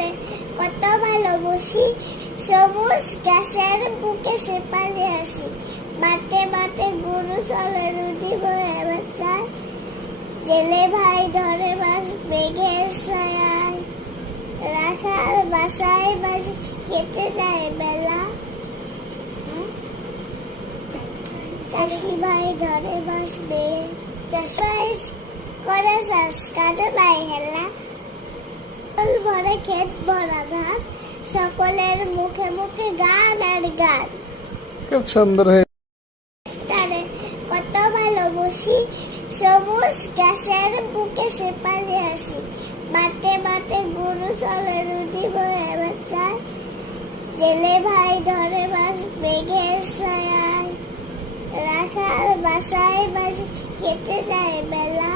তারে কত ভালোবাসি, সবুজ গাছের বুকে শেপালি আসি, মাঠে মাঠে গরু চলে নদী বয়ে বাচ্চায়, জেলে ভাই ধরে মাছ মেঘের ছায়ায়, রাখার বাসায় বাজি কেটে যায় বেলা, চাষি ভাই ধরে মাছ মেঘে, চাষাই করে চাষ কাজে নাই হেলা, ভরে ক্ষেত ভরা ধান, সকলের মুখে মুখে গান আর গান। খুব সুন্দর হয়ে তারে কত ভালোবাসি, সবুজ গাছের বুকে শেপালি আসি, মাঠে মাঠে গরু চলে নদী বয়ে বাচ্চায়, জেলে ভাই ধরে মাছ মেঘের ছায়ায়, রাখার বাসায় বাজি কেটে যায় বেলা।